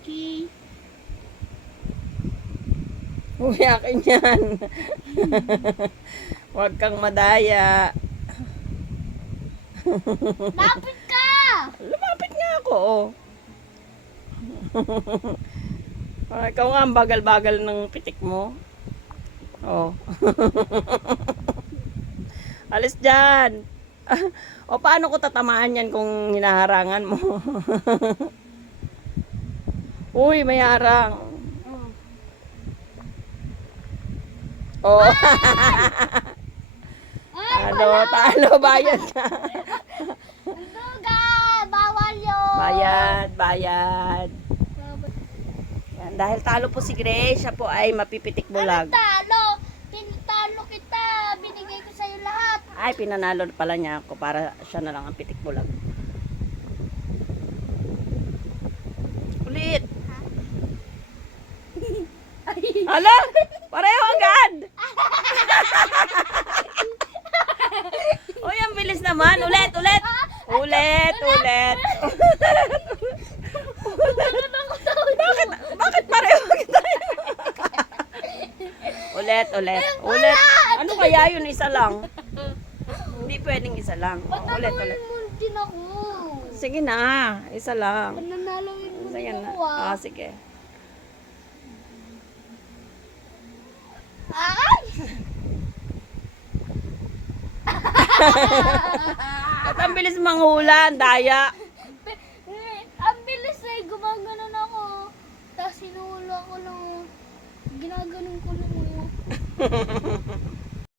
Okay. Uy, akin yan. Huwag kang madaya. Lapit ka! Lumapit nga ako, oh. Ikaw nga ang bagal-bagal ng pitik mo. Oh. Alis dyan. O paano ko tatamaan yan kung hinaharangan mo? Uy, may harang. Oh. Talo, bayad ka. Duga! Bawal yun! Bayad. Yan, dahil talo po si Grace, siya po ay mapipitik bulag. Talo! Tinalo kita! Binigay ko sa'yo lahat! Ay, pinanalo pala niya ako para siya na lang ang pitik bulag. Ulit. Hala, pareho agad. Uy, ang bilis naman. Ulit. Bakit pareho kita? Ulit. Ano kaya yun? Isa lang. Hindi pwedeng isa lang. Ulit. mo din ako! Sige na, isa lang. Pananalo mo Sige din na. ako ah! Sige. Ay! At ang bilis manghula, ang daya. Ang bilis eh, gumaganon ako. Tapos sinulo ako ng ginaganon ko lang.